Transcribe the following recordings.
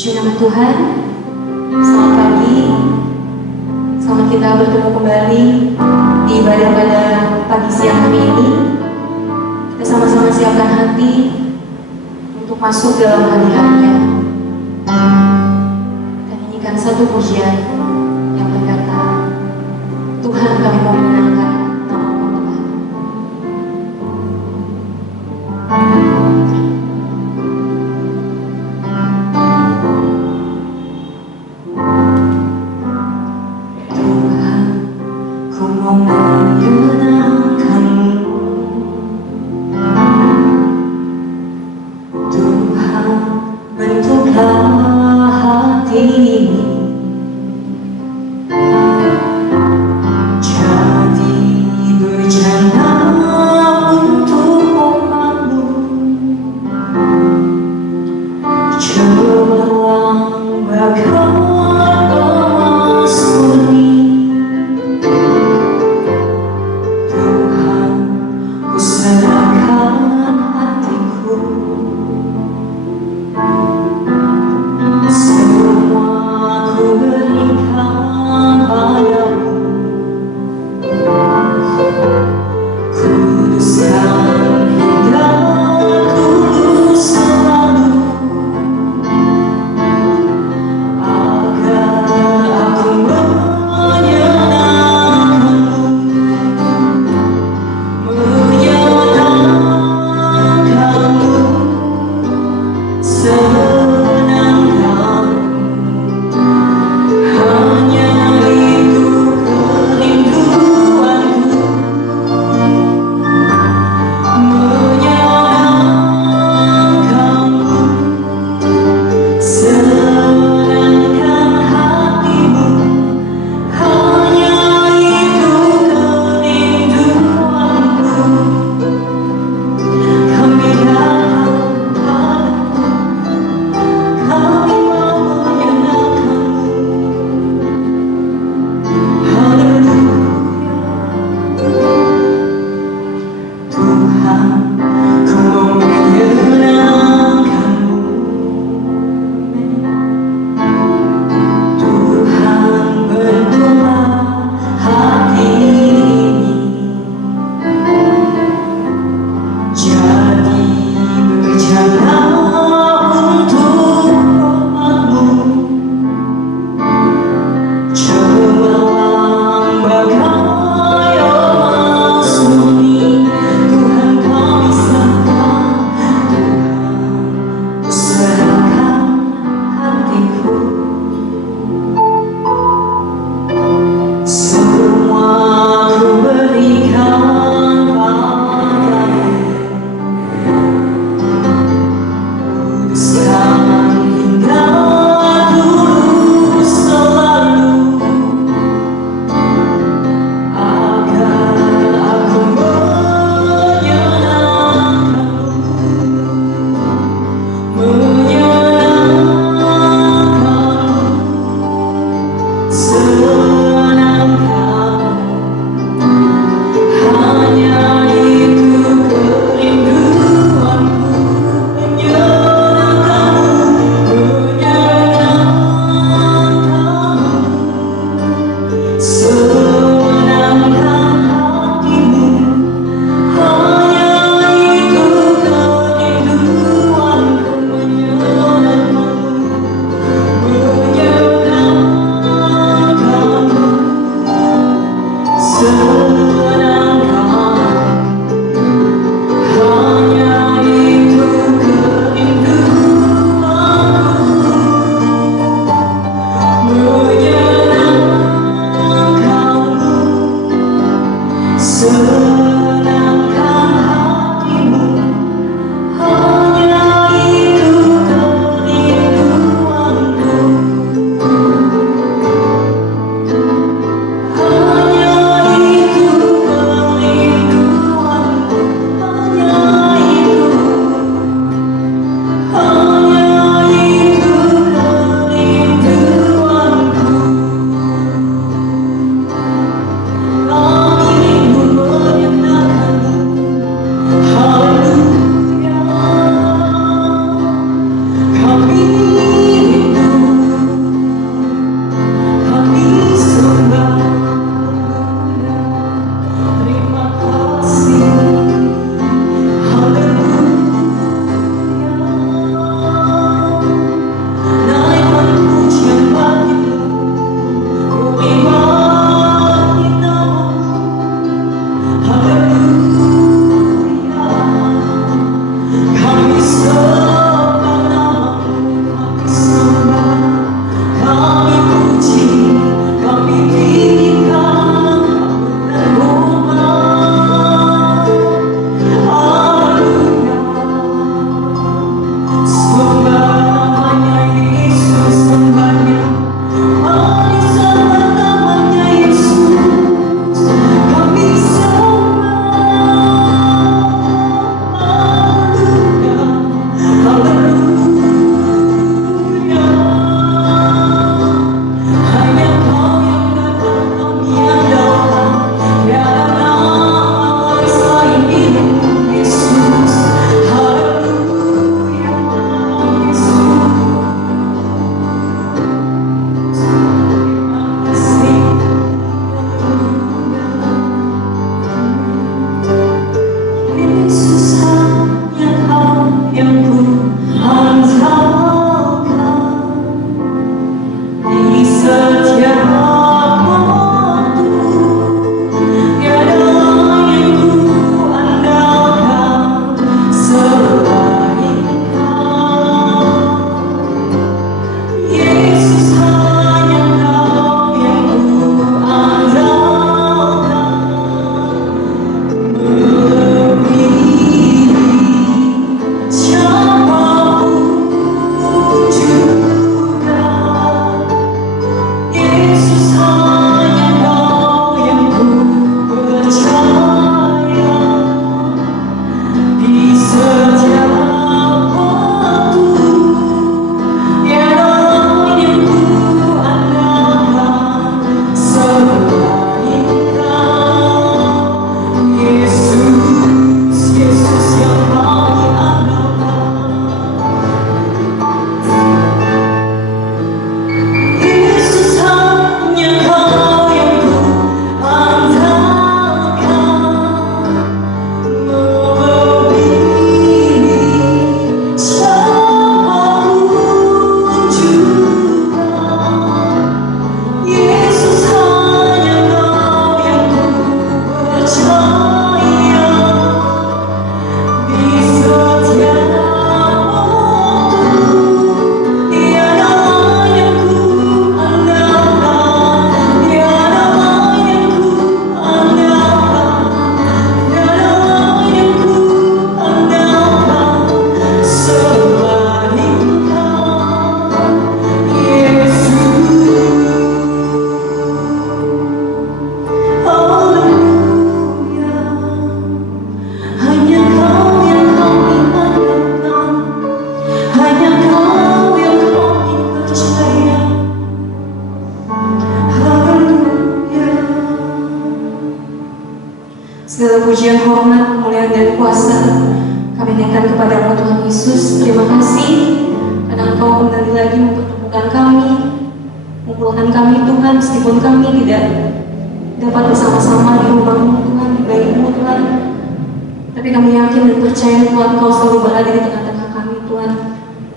Puji nama Tuhan. Selamat pagi. Selamat kita bertemu kembali di ibadah pada pagi siang hari ini. Kita sama-sama siapkan hati untuk masuk dalam hadirat-Nya. Dan nyanyikan satu pujian yang berkata, Tuhan kami mau menangkan nama-Mu Tuhan. Segala pujian, hormat, kemuliaan, dan kuasa kami naikkan kepadamu Tuhan Yesus. Terima kasih karena Engkau kembali lagi mempertemukan kami, mengumpulkan kami Tuhan, meskipun kami tidak dapat bersama-sama di rumah-Mu Tuhan, di baik-Mu Tuhan. Tapi kami yakin dan percaya Tuhan Engkau selalu berada di tengah-tengah kami Tuhan.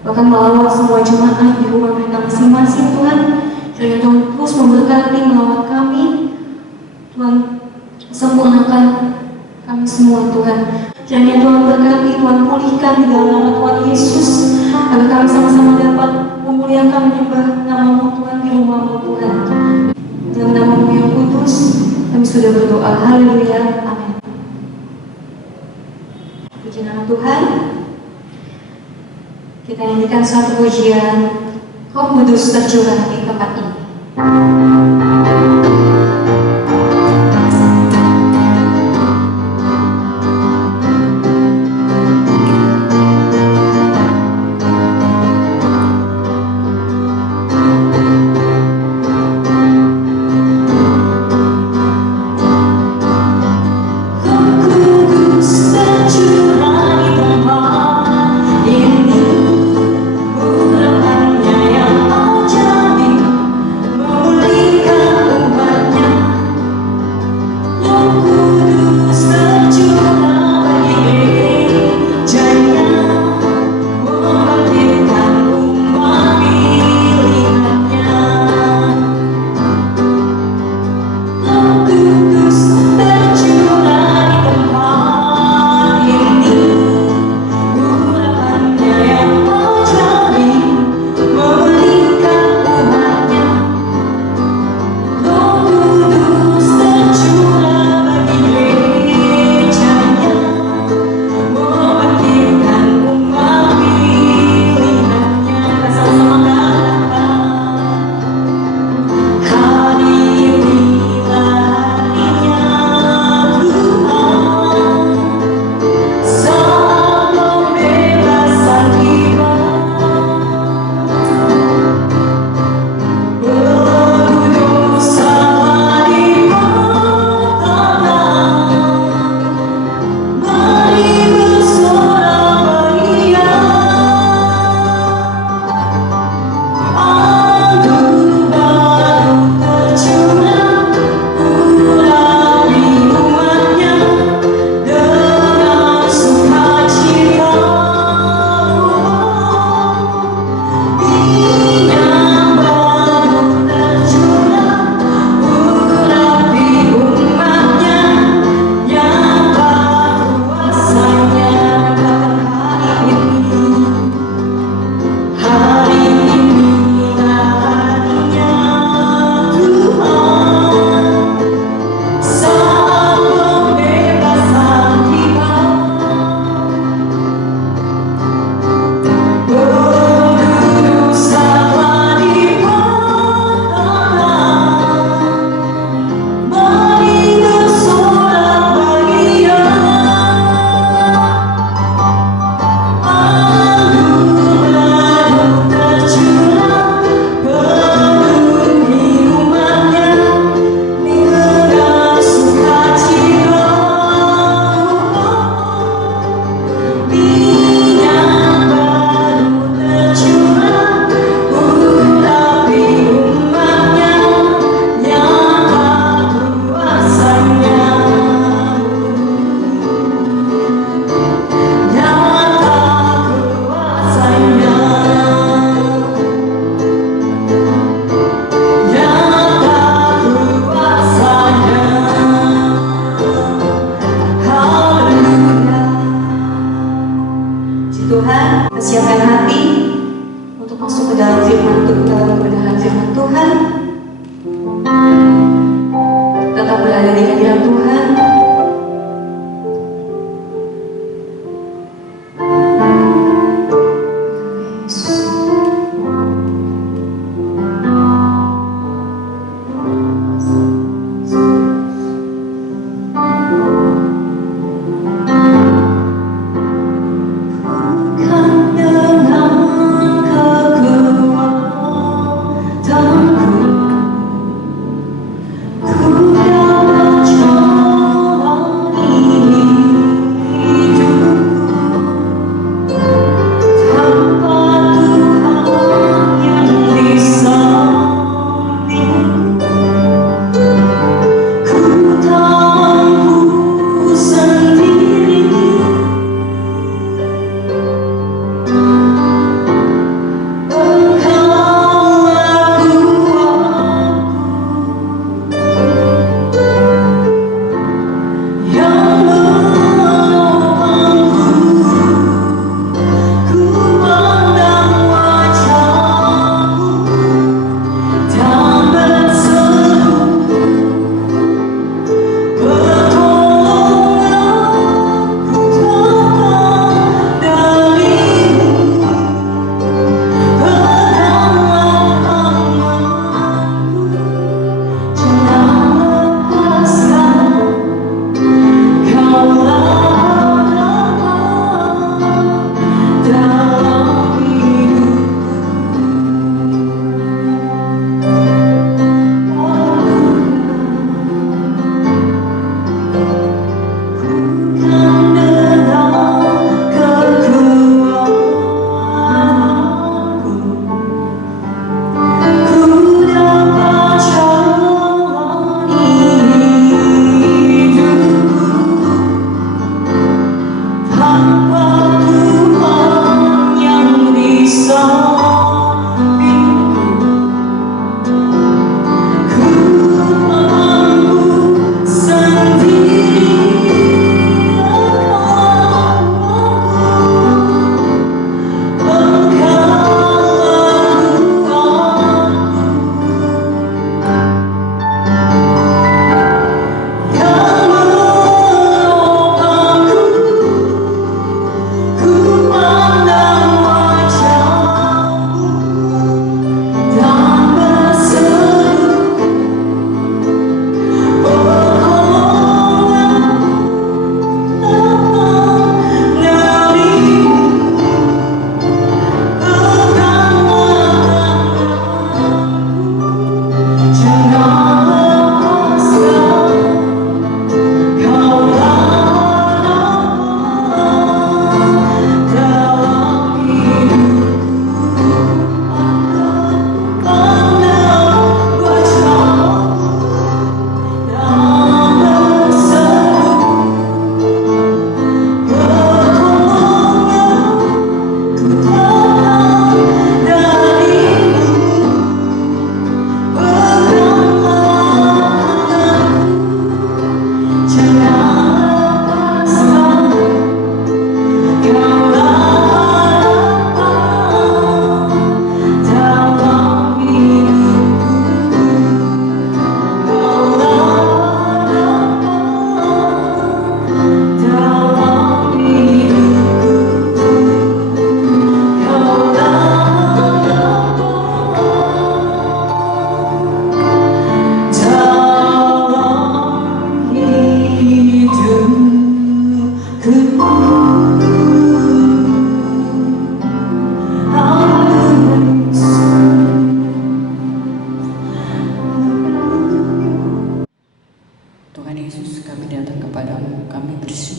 Bahkan melawat semua jemaat di rumah mereka masing-masing Tuhan. Kiranya Tuhan terus memberkati, melawat kami Tuhan, sempurnakan kami semua Tuhan. Kiranya Tuhan berkati, Tuhan pulihkan di dalam nama Tuhan Yesus, agar kami sama-sama dapat memuliakan menyembah nama-Mu Tuhan di rumah-Mu Tuhan. Dalam nama-Mu yang kudus kami sudah berdoa. Haleluya, amin. Puji nama Tuhan. Kita nyanyikan satu pujian, Roh Kudus tercurah di tempat ini. Bukan hanya yang ajaib,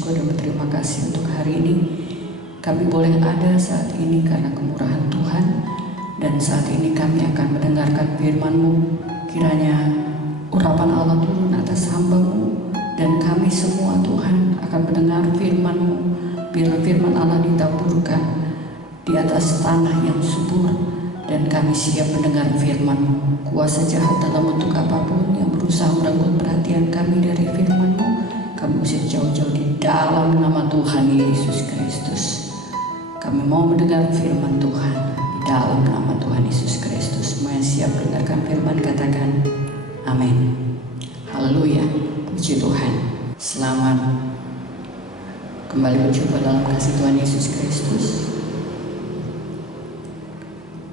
bersyukur dan berterima kasih untuk hari ini. Kami boleh ada saat ini karena kemurahan Tuhan, dan saat ini kami akan mendengarkan firman-Mu. Kiranya urapan Allah turun atas hamba-Mu, dan kami semua Tuhan akan mendengar firman-Mu. Biar firman Allah ditaburkan di atas tanah yang subur, dan kami siap mendengar firman-Mu. Kuasa jahat dalam bentuk apapun yang berusaha merenggut perhatian kami dari firman-Mu, kami usir jauh-jauh di dalam nama Tuhan Yesus Kristus. Kami mau mendengar firman Tuhan di dalam nama Tuhan Yesus Kristus. Semua yang siap mendengarkan firman katakan amin. Haleluya, puji Tuhan. Selamat kembali berjumpa dalam kasih Tuhan Yesus Kristus.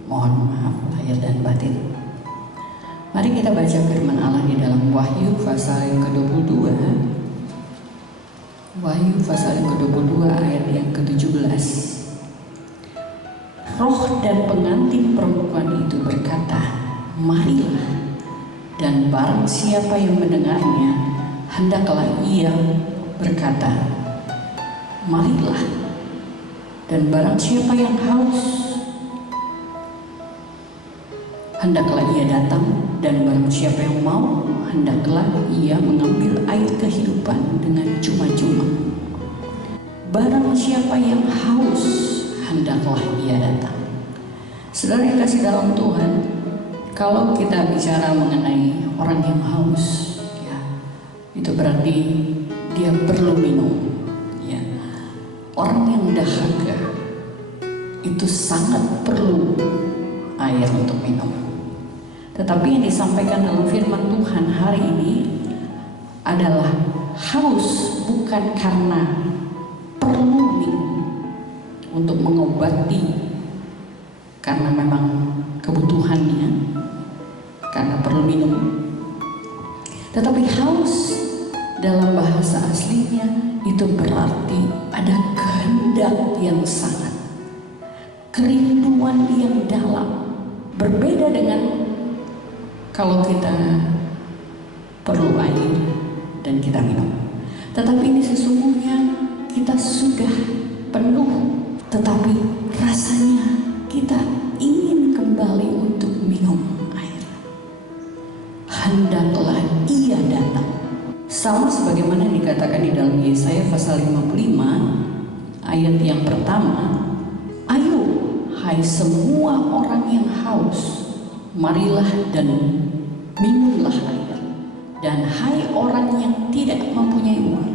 Mohon maaf lahir dan batin. Mari kita baca firman Allah di dalam Wahyu pasal yang ke-22. Wahyu pasal yang ke-22 ayat yang ke-17. Roh dan pengantin perempuan itu berkata, marilah, dan barang siapa yang mendengarnya, hendaklah ia berkata, marilah, dan barang siapa yang haus, hendaklah ia datang, dan barang siapa yang mau, hendaklah ia mengambil air kehidupan dengan cuma-cuma. Barang siapa yang haus, hendaklah ia datang. Saudara yang kasih dalam Tuhan, kalau kita bicara mengenai orang yang haus, ya, itu berarti dia perlu minum. Ya. Orang yang dahaga itu sangat perlu air untuk minum. Tetapi yang disampaikan dalam firman Tuhan hari ini adalah haus bukan karena perlu minum untuk mengobati, karena memang kebutuhannya, karena perlu minum. Tetapi haus dalam bahasa aslinya itu berarti ada kehendak yang sangat, kerinduan yang dalam. Berbeda dengan kalau kita perlu air dan kita minum. Tetapi ini sesungguhnya kita sudah penuh, tetapi rasanya kita ingin kembali untuk minum air. Hendaklah ia datang. Sama sebagaimana dikatakan di dalam Yesaya pasal 55 ayat yang pertama, ayo hai semua orang yang haus, marilah dan minumlah air. Dan hai orang yang tidak mempunyai uang,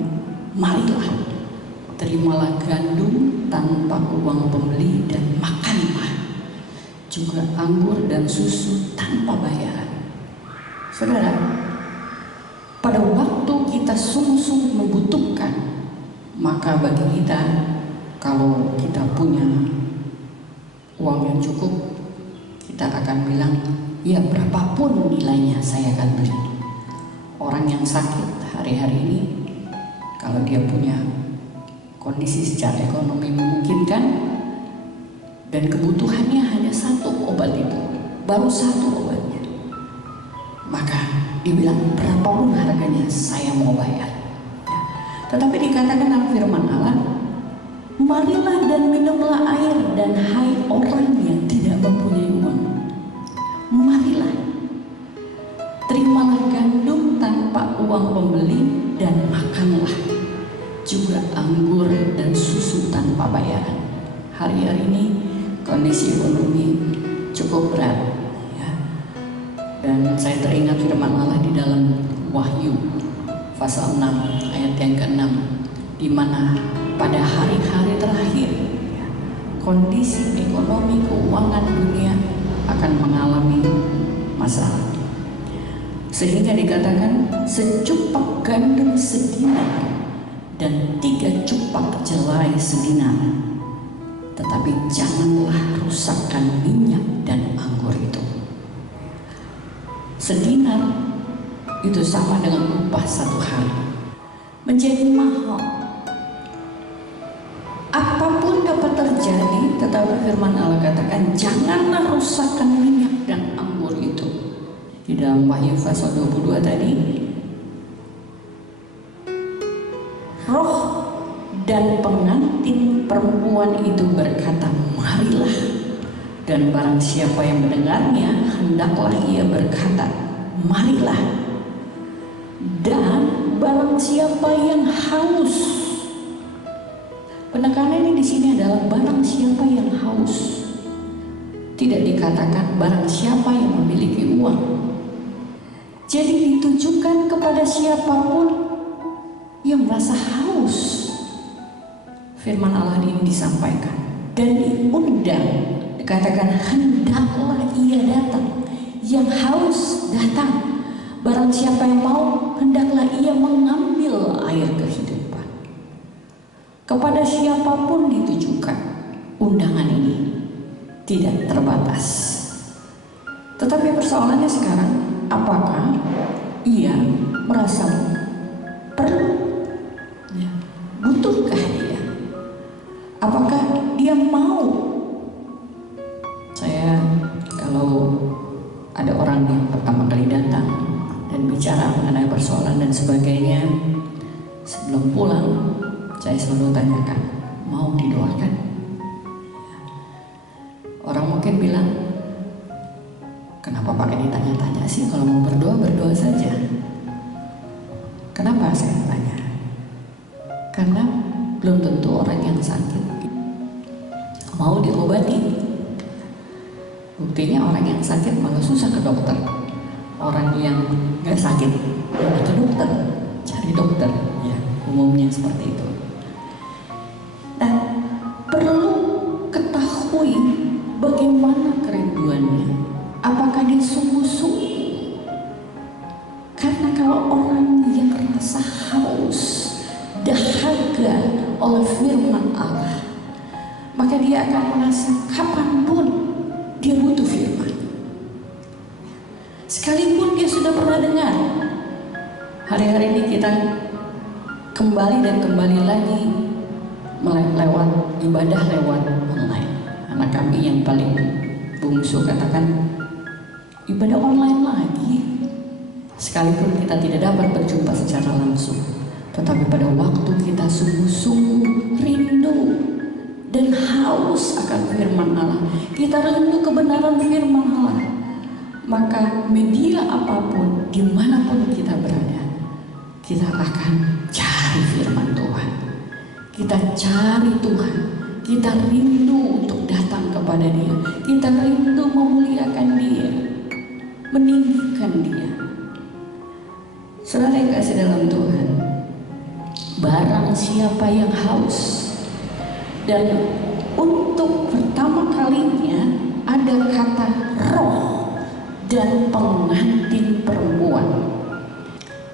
marilah, terimalah gandum tanpa uang pembeli, dan makanlah juga anggur dan susu tanpa bayaran. Saudara, pada waktu kita sungguh-sungguh membutuhkan, maka bagi kita, kalau kita punya uang yang cukup, kita akan bilang, ya berapapun nilainya saya akan beli. Orang yang sakit hari-hari ini, kalau dia punya kondisi secara ekonomi memungkinkan dan kebutuhannya hanya satu obat itu, baru satu obatnya, maka dibilang berapapun harganya saya mau bayar. Ya. Tetapi dikatakan dalam firman Allah, marilah dan minumlah air, dan hai orang yang tidak mempunyai uang, marilah, terimalah gandum tanpa uang pembeli, dan makanlah juga anggur dan susu tanpa bayaran. Hari-hari ini kondisi ekonomi cukup berat, ya. Dan saya teringat firman Allah di dalam Wahyu pasal 6 ayat yang ke-6, di mana pada hari-hari terakhir, ya, kondisi ekonomi keuangan dunia akan mengalami masalah. Sehingga dikatakan secupak gandum sedinar dan 3 cupak jelai sedinar, tetapi janganlah rusakkan minyak dan anggur itu. Sedinar itu sama dengan upah 1 hari, menjadi mahal. Apapun dapat terjadi, tetapi firman Allah katakan janganlah rusakkan minyak dan anggur itu. Di dalam Wahyu pasal 22 tadi, roh Dan pengantin perempuan itu berkata, marilah. Dan barang siapa yang mendengarnya, hendaklah ia berkata, marilah. Dan barang siapa yang haus, penekanannya di sini adalah barang siapa yang haus. Tidak dikatakan barang siapa yang memiliki uang. Jadi ditujukan kepada siapapun yang merasa haus. Firman Allah ini disampaikan dan diundang, dikatakan hendaklah ia datang. Yang haus datang. Barang siapa yang mau, hendaklah ia mengambil air kehidupan. Kepada siapapun ditujukan undangan ini, tidak terbatas. Tetapi persoalannya sekarang, apakah ia merasa perlu? Ya. Butuhkah dia? Apakah dia mau? Saya kalau ada orang yang pertama kali datang dan bicara mengenai persoalan dan sebagainya, sebelum pulang saya selalu tanyakan, mau didoakan? Orang mungkin bilang, kenapa pakai ditanya-tanya sih? Kalau mau berdoa, berdoa saja. Kenapa saya tanya? Karena belum tentu orang yang sakit mau diobati. Buktinya orang yang sakit malah susah ke dokter. Orang yang gak sakit malah ke dokter, cari dokter. Ya, umumnya seperti itu. Dan perlu ketahui bagaimana kerinduannya. Apakah dia sungguh-sungguh? Karena kalau orang yang rasa haus, dahaga oleh firman Allah, maka dia akan merasa kapanpun dia butuh firman. Sekalipun dia sudah pernah dengar. Hari-hari ini kita kembali dan kembali lagi lewat ibadah lewat online. Anak kami yang paling bungsu katakan, ibadah online lagi. Sekalipun kita tidak dapat berjumpa secara langsung, tetapi pada waktu kita sungguh-sungguh rindu dan haus akan firman Allah, kita rindu kebenaran firman Allah, maka media apapun, dimanapun kita berada, kita akan cari firman Tuhan. Kita cari Tuhan, kita rindu untuk datang kepada Dia, kita rindu memuliakan Dia, meninggikan Dia. Saudara yang kasih dalam Tuhan, barang siapa yang haus, dan untuk pertama kalinya ada kata roh dan pengantin perempuan.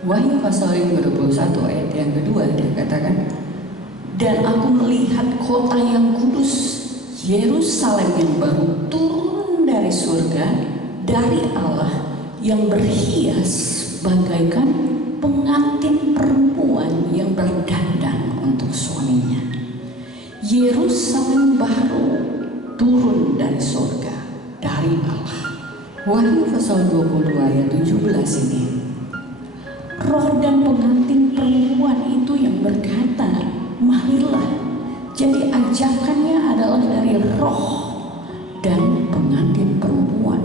Wahyu pasal yang ke-21 ayat yang kedua dia katakan, dan aku melihat kota yang kudus, Yerusalem yang baru turun dari surga, dari Allah, yang berhias bagaikan pengantin perempuan yang berdandan untuk suaminya. Yerusalem baru turun dari surga, dari Allah. Wahyu pasal 22 ayat 17 ini, roh dan pengantin perempuan itu yang berkata, marilah. Jadi ajakannya adalah dari roh dan pengantin perempuan.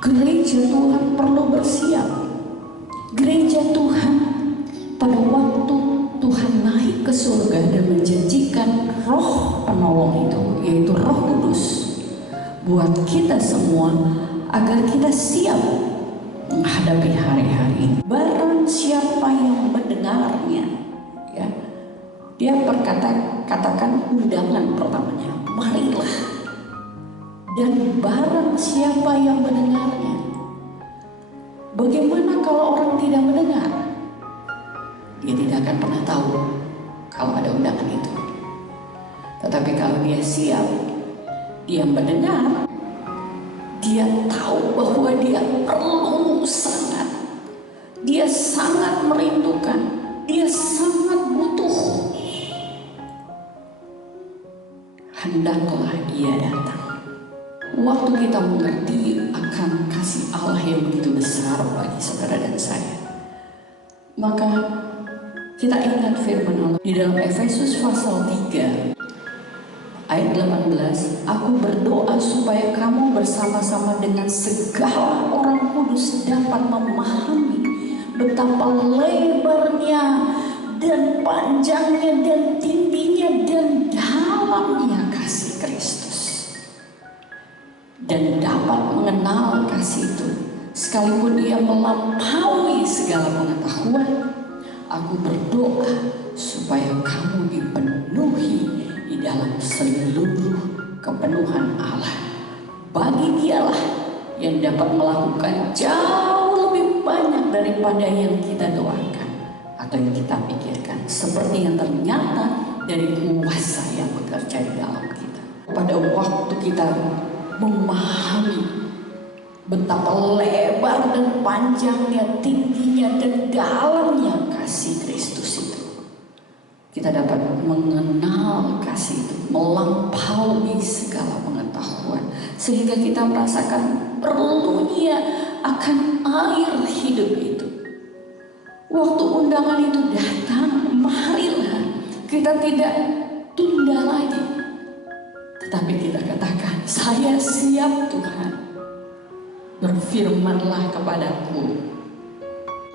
Gereja Tuhan perlu bersiap. Gereja Tuhan pada waktu Tuhan naik ke surga dan menjanjikan roh penolong itu, yaitu Roh Kudus, buat kita semua agar kita siap menghadapi hari-hari ini. Barang siapa yang mendengarnya, ya, dia katakan undangan pertamanya, marilah. Dan barang siapa yang mendengarnya, bagaimana kalau orang tidak mendengar? Dia tidak akan pernah tahu kalau ada undangan itu. Tetapi kalau dia siap, dia mendengar, dia tahu bahwa dia perlu sangat, dia sangat merindukan, dia sangat butuh. Hendaklah ia datang. Waktu kita mengerti akan kasih Allah yang begitu besar bagi saudara dan saya, maka Kita ingat firman Allah di dalam Efesus pasal 3 ayat 18, aku berdoa supaya kamu bersama-sama dengan segala orang kudus dapat memahami betapa lebarnya dan panjangnya dan tingginya dan dalamnya kasih Kristus, dan dapat mengenal kasih itu sekalipun ia melampaui segala pengetahuan. Aku berdoa supaya kamu dipenuhi di dalam seluruh kepenuhan Allah. Bagi Dialah yang dapat melakukan jauh lebih banyak daripada yang kita doakan atau yang kita pikirkan, seperti yang ternyata dari kuasa yang bekerja di dalam kita. Pada waktu kita memahami betapa lebar dan panjangnya, tingginya dan dalamnya kasih Kristus itu, kita dapat mengenal kasih itu melampaui segala pengetahuan, sehingga kita merasakan perlunya akan air hidup itu. Waktu undangan itu datang, marilah kita tidak tunda lagi, tetapi kita katakan, saya siap Tuhan. Berfirmanlah kepadaku.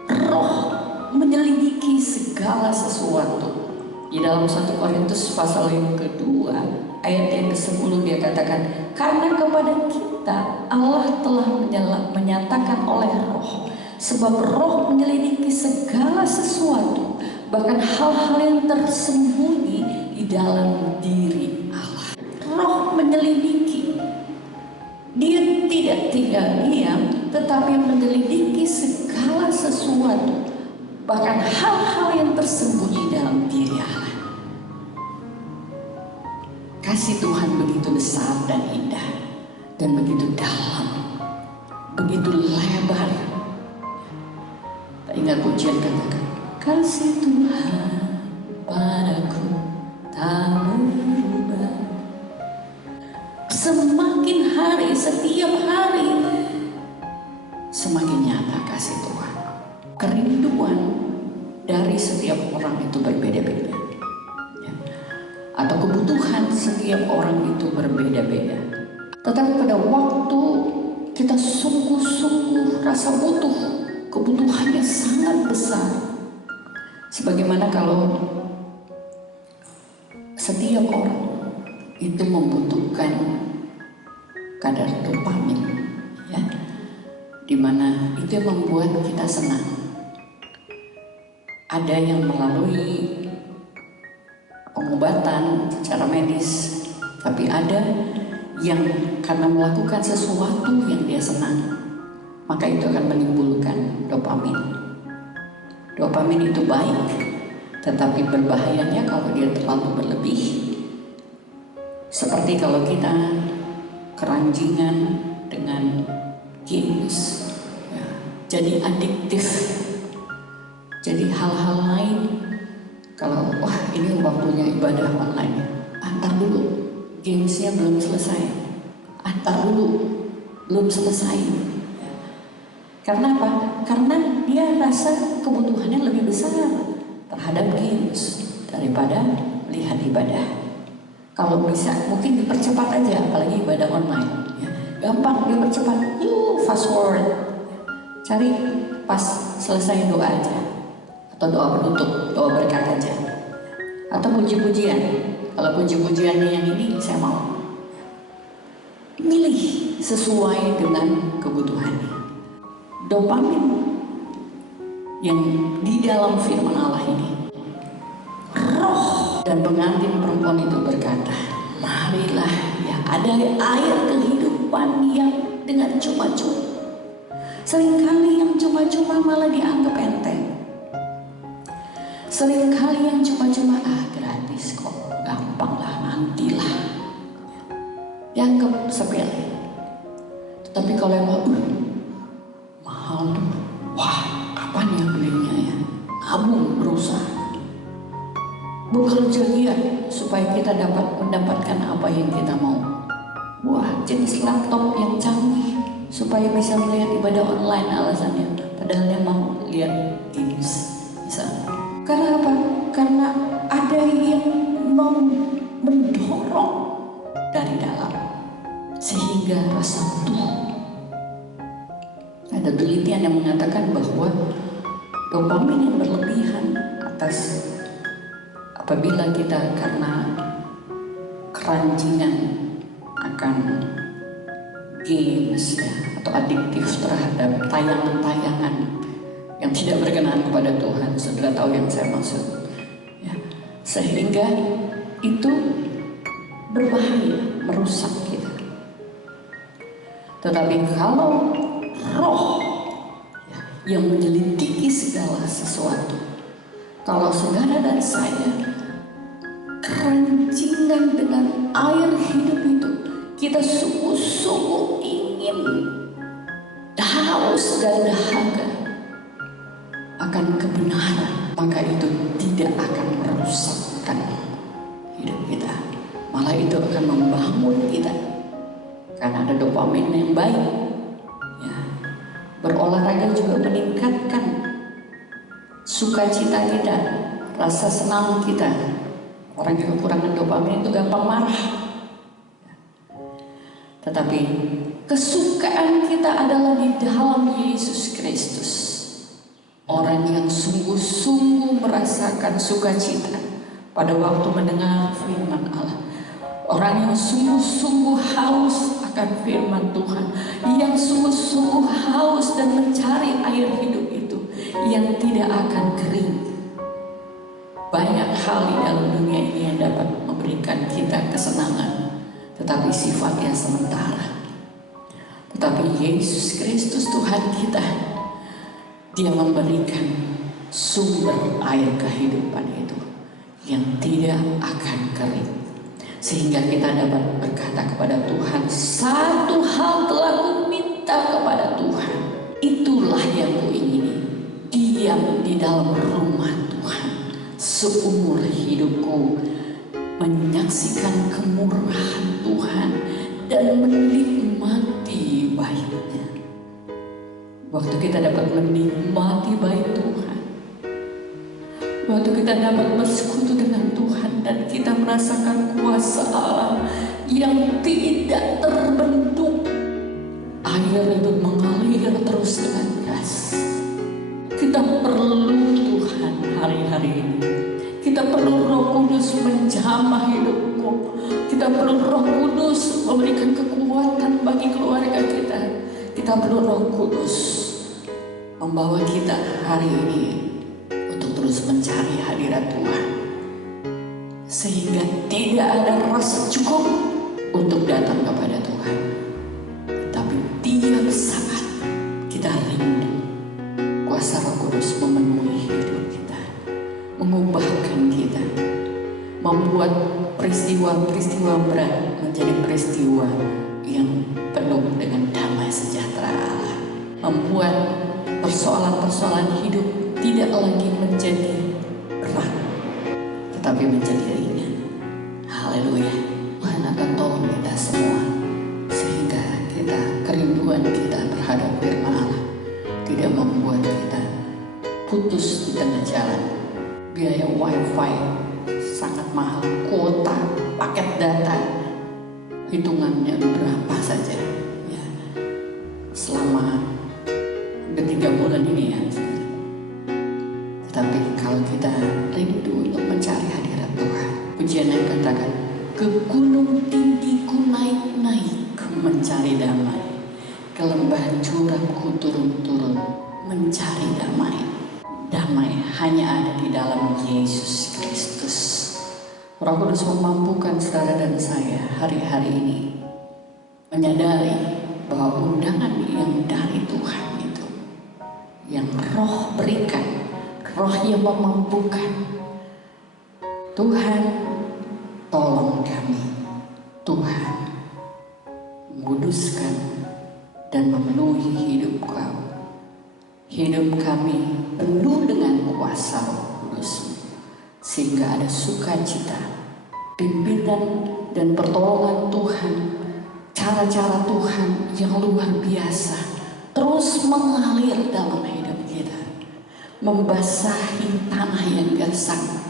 Roh menyelidiki segala sesuatu. Di dalam 1 Korintus pasal yang kedua ayat yang ke-10 dia katakan, karena kepada kita Allah telah menyatakan oleh Roh, sebab Roh menyelidiki segala sesuatu, bahkan hal-hal yang tersembunyi di dalam diri Allah. Roh menyelidiki. Dia tidak tinggal diam, tetapi menyelidiki segala sesuatu, bahkan hal-hal yang tersembunyi dalam diri Allah. Kasih Tuhan begitu besar dan indah, dan begitu dalam, begitu lebar. Tak ingat pujian katakan, kasih Tuhan padaku tak berubah. Semakin hari, setiap hari semakin nyata kasih Tuhan. Kerinduan dari setiap orang itu berbeda-beda, ya. Atau kebutuhan setiap orang itu berbeda-beda. Tetapi pada waktu kita sungguh-sungguh rasa butuh, kebutuhannya sangat besar. Sebagaimana kalau setiap orang itu membutuhkan kadar dopamin, ya, dimana itu yang membuat kita senang. Ada yang melalui pengobatan secara medis, tapi ada yang karena melakukan sesuatu yang dia senang, maka itu akan menimbulkan dopamin. Dopamin itu baik, tetapi berbahayanya kalau dia terlalu berlebih. Seperti kalau kita keranjingan dengan games, ya, jadi adiktif, jadi hal-hal lain. Kalau wah ini waktunya ibadah online, antar dulu, gamesnya belum selesai, antar dulu, belum selesai. Karena apa? Karena dia rasa kebutuhannya lebih besar terhadap games daripada melihat ibadah. Kalau bisa mungkin dipercepat aja, apalagi ibadah online, ya. Gampang dipercepat, yuk fast forward, cari pas selesai doa aja, atau doa penutup, doa berkat aja, atau puji-pujian. Kalau puji-pujiannya yang ini saya mau, milih sesuai dengan kebutuhannya. Dopamin yang di dalam firman Allah ini, Roh dan pengantin perempuan itu berkata, marilah, ya, ada air kehidupan yang dengan cuma-cuma. Seringkali yang cuma-cuma malah dianggap enteng. Seringkali yang cuma-cuma gratis kok, gampang lah, nantilah, dianggap sepele. Tetapi kalau yang mahal tuh, wah kapan ya belinya ya, nabung, berusaha, bekerja giat supaya kita dapat mendapatkan apa yang kita mau. Wah, jenis laptop yang canggih supaya bisa melihat ibadah online alasannya, padahal dia mau lihat games misalnya. Karena apa? karena ada yang mendorong dari dalam sehingga rasa butuh. Ada penelitian yang mengatakan bahwa dopamin yang berlebihan apabila kita karena keranjingan akan games ya, atau adiktif terhadap tayangan-tayangan yang tidak berkenan kepada Tuhan. Saudara tahu yang saya maksud ya. Sehingga itu berbahaya, merusak kita. Tetapi kalau roh ya, yang menyelidiki segala sesuatu, kalau saudara dan saya keranjingan dengan air hidup itu, kita sungguh-sungguh ingin haus dan dahaga akan kebenaran, maka itu tidak akan merusakkan hidup kita, malah itu akan membangun kita. Karena ada dopamin yang baik ya. Berolahraga juga meningkatkan sukacita kita, rasa senang kita. Orang yang kekurangan dopamin itu gampang marah. Tetapi kesukaan kita adalah di dalam Yesus Kristus. Orang yang sungguh-sungguh merasakan sukacita pada waktu mendengar firman Allah. Orang yang sungguh-sungguh haus akan firman Tuhan, yang sungguh-sungguh haus dan mencari air hidup itu yang tidak akan kering. Banyak hal di dalam dunia ini yang dapat memberikan kita kesenangan, tetapi sifatnya sementara. Tetapi Yesus Kristus Tuhan kita, Dia memberikan sumber air kehidupan itu yang tidak akan kering. Sehingga kita dapat berkata kepada Tuhan, satu hal telah kuminta kepada Tuhan, itulah yang kuingini, diam di dalam rumah Tuhan seumur hidupku, menyaksikan kemurahan Tuhan dan menikmati baiknya. Waktu kita dapat menikmati baik Tuhan, waktu kita dapat bersekutu dengan Tuhan dan kita merasakan kuasa Allah yang tidak terbentuk, air itu mengalir terus dengan deras. Kita perlu Tuhan hari-hari ini. Kita perlu Roh Kudus menjamah hidupmu. Kita perlu Roh Kudus memberikan kekuatan bagi keluarga kita. Kita perlu Roh Kudus membawa kita hari ini untuk terus mencari hadirat Tuhan, sehingga tidak ada rasa cukup untuk datang kepada Tuhan. Tapi tiap saat kita rindu kuasa Roh Kudus memenuhi hidup kita, mengubahkan kita, membuat peristiwa-peristiwa berat menjadi peristiwa yang penuh dengan damai sejahtera Allah, membuat persoalan-persoalan hidup tidak lagi menjadi berat, tetapi menjadi ringan. Haleluya. Tuhan akan tolong kita semua, sehingga kita, kerinduan kita terhadap firman Allah tidak membuat kita putus di tengah jalan. Biaya wifi sangat mahal, kuota, paket data, hitungannya berapa saja ya, selama 3 bulan ini ya. Tetapi kalau kita rindu untuk mencari hadirat Tuhan, pujian yang katakan, ke gunung tinggi ku naik-naik mencari damai, ke lembah curam ku turun-turun mencari damai. Damai hanya ada di dalam Yesus Kristus. Roh Kudus memampukan saudara dan saya hari-hari ini menyadari bahwa undangan yang dari Tuhan itu, yang Roh berikan, Roh yang memampukan. Tuhan, tolong kami. Tuhan, menguduskan dan memenuhi hidup Kau. Hidup kami penuh dengan kuasa Roh Kudus, sehingga ada sukacita, pimpinan dan pertolongan Tuhan, cara-cara Tuhan yang luar biasa terus mengalir dalam hidup kita, membasahi tanah yang gersang,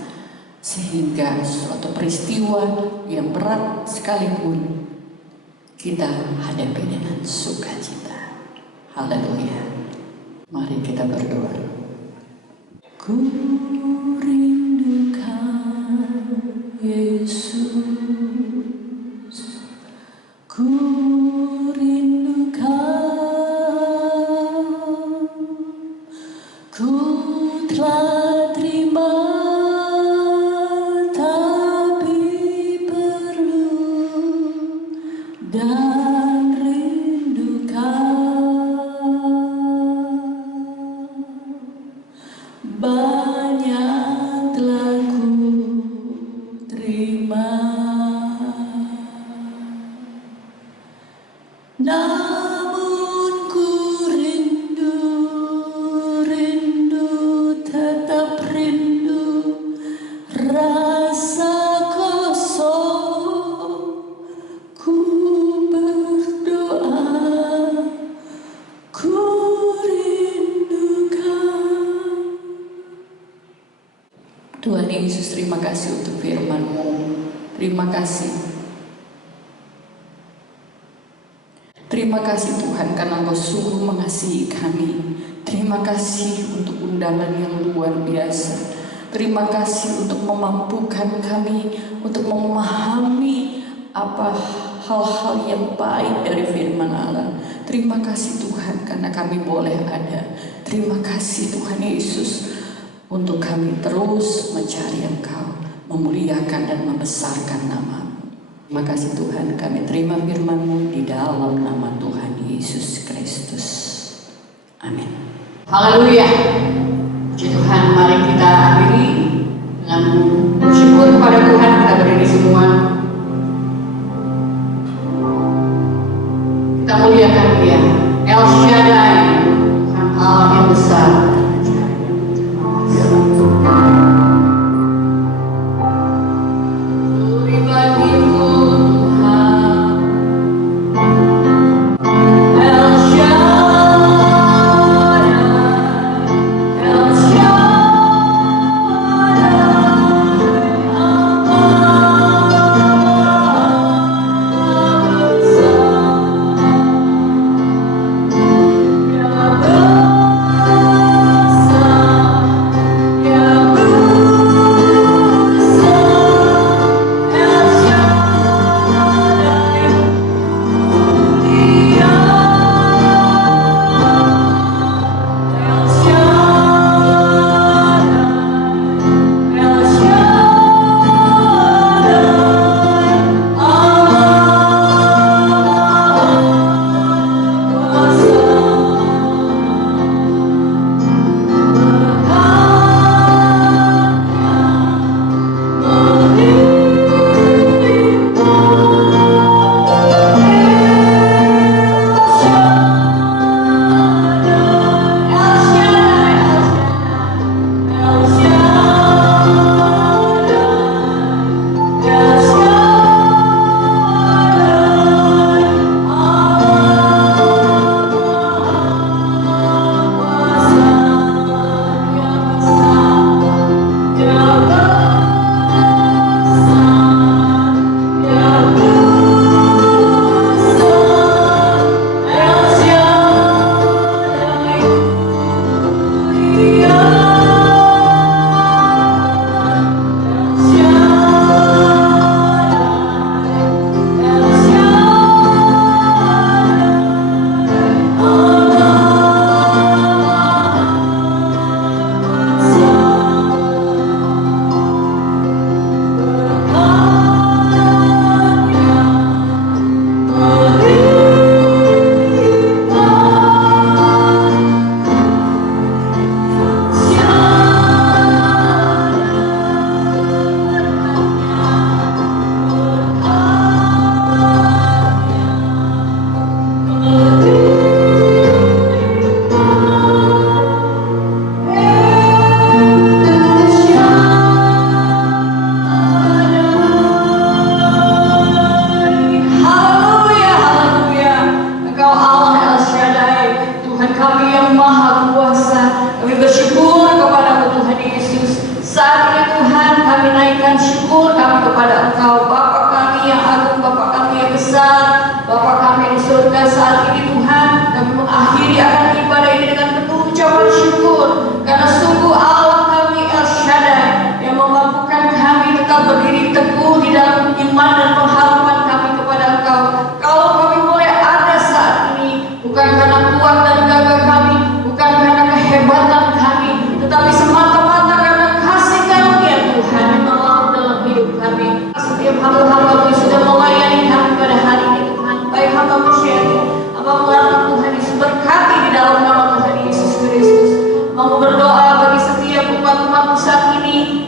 sehingga suatu peristiwa yang berat sekalipun kita hadapi dengan sukacita. Haleluya. Mari kita berdoa. Ku rindukan Yesus, ku rindukan, ku telah terima tapi perlu dan banyak telah ku terima, namun ku rindu, tetap rindu, rasa kosong. Ku berdoa, ku rindukan. Tuhan Yesus, terima kasih untuk firman-Mu. Terima kasih. Terima kasih Tuhan karena Engkau sungguh mengasihi kami. Terima kasih untuk undangan yang luar biasa. Terima kasih untuk memampukan kami untuk memahami apa hal-hal yang baik dari firman Allah. Terima kasih Tuhan karena kami boleh ada. Terima kasih Tuhan Yesus untuk kami terus mencari Engkau, memuliakan dan membesarkan nama-Mu. Terima kasih Tuhan, kami terima firman-Mu di dalam nama Tuhan Yesus Kristus. Amin. Haleluya. Puji Tuhan, mari kita akhiri dengan bersyukur kepada Tuhan. Kita berdiri semua. Kita muliakan Dia, El Shaddai, Tuhan Allah yang besar.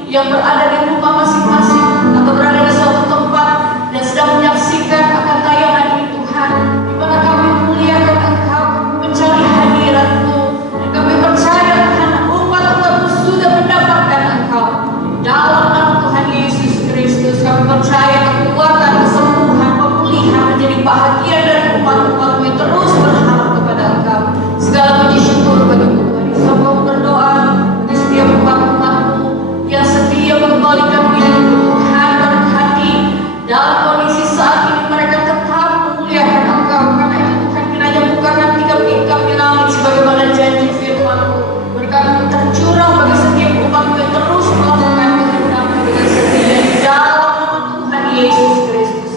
yang berada di rumah masing-masing atau berada di suatu tempat dan sedang menyaksikan akan tayangan ini Tuhan, di mana kami memuliakan Engkau, mencari hadirat-Mu, dan kami percaya Tuhan umat-umat-Mu sudah mendapatkan Engkau. Dalam nama Tuhan Yesus Kristus kami percaya kekuatan, kesembuhan, pemulihan menjadi bahagian dari umat-umat-Mu yang terus berharap kepada Engkau. Segala puji syukur bagi Tuhan. Sampai berdoa bagi setiap umat-umat-Mu yang setia mengembalikan diri Tuhan, berhati dalam kondisi saat ini mereka tetap memuliakan Engkau. Karena itu Tuhan, kiranya bukan hati kami langit sebagaimana janji firman-Mu. Berkat-Mu tercurah bagi setiap umat-Mu yang terus melakukan kehendak-Mu dengan setia di dalam nama Tuhan Yesus Kristus.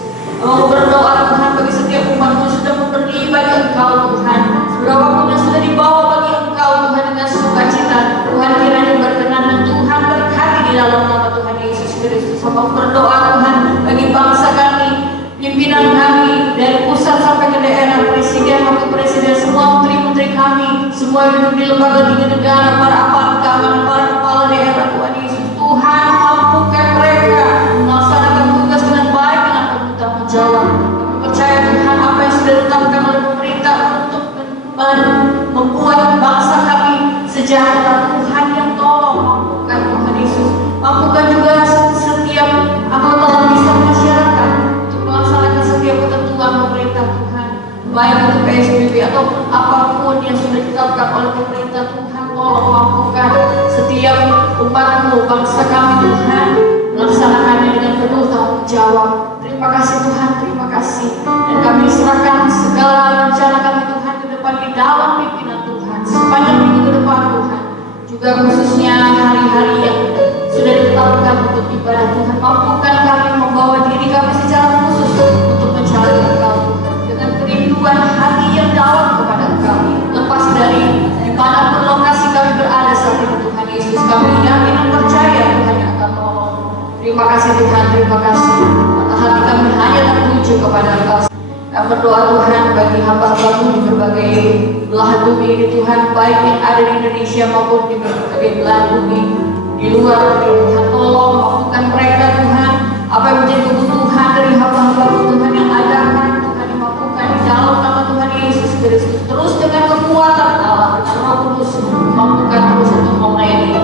Mau berdoa Tuhan bagi setiap umat-Mu sudah memberi bagi Engkau Tuhan. Berapapun yang sudah dibawa bagi Engkau Tuhan dengan sukacita, Tuhan kiranya berkenan dan Tuhan berkati di dalam nama Tuhan Yesus Kristus. Mau berdoa Tuhan bagi bangsa kami, pimpinan kami dari pusat sampai ke daerah, presiden, wakil presiden, semua menteri-menteri kami, semua yang duduk di lembaga tinggi negara, para aparat keamanan, para kepala daerah Tuhan Yesus. Tuhan mampukan mereka melaksanakan tugas dengan baik dengan penuh tanggung jawab. Kami percaya Tuhan apa yang sudah ditetapkan oleh pemerintah untuk membuat bangsa kami sejahtera, Tuhan yang tolong mampukan Tuhan Yesus. Mampukan juga setiap anggota lapisan masyarakat untuk melaksanakan setiap ketentuan pemerintah Tuhan, baik itu PSBB ataupun apapun yang sudah ditetapkan oleh pemerintah. Tuhan tolong mampukan setiap umat-Mu, bangsa kami Tuhan, melaksanakannya dengan penuh tanggung jawab. Terima kasih Tuhan, terima kasih. Dan kami serahkan segala rencana kami Tuhan ke depan di dalam pimpinan Tuhan sepanjang minggu ke depan Tuhan. Juga khususnya hari-hari yang sudah ditetapkan untuk ibadah Tuhan. Mampukan kami membawa diri kami secara khusus untuk mencari Engkau Tuhan, dengan kerinduan hati yang dalam kepada Engkau. Lepas dari dimanapun lokasi kami berada saat ini Tuhan Yesus, kami yakin dan percaya Tuhan yang akan tolong. Terima kasih Tuhan, terima kasih. Mata hati kami hanya tertuju kepada Engkau. Kami berdoa Tuhan bagi hamba-Hamba-Mu di berbagai belahan bumi ini Tuhan, baik yang ada di Indonesia maupun di berbagai belahan bumi di luar negeri. Tuhan tolong mampukan mereka Tuhan, apa yang menjadi kebutuhan dari hamba-Hamba-Mu Tuhan yang ada Tuhan dimampukan di dalam nama Tuhan Yesus Kristus. Terus dengan kekuatan Allah, dengan Roh Kudus mampukan terus untuk melayani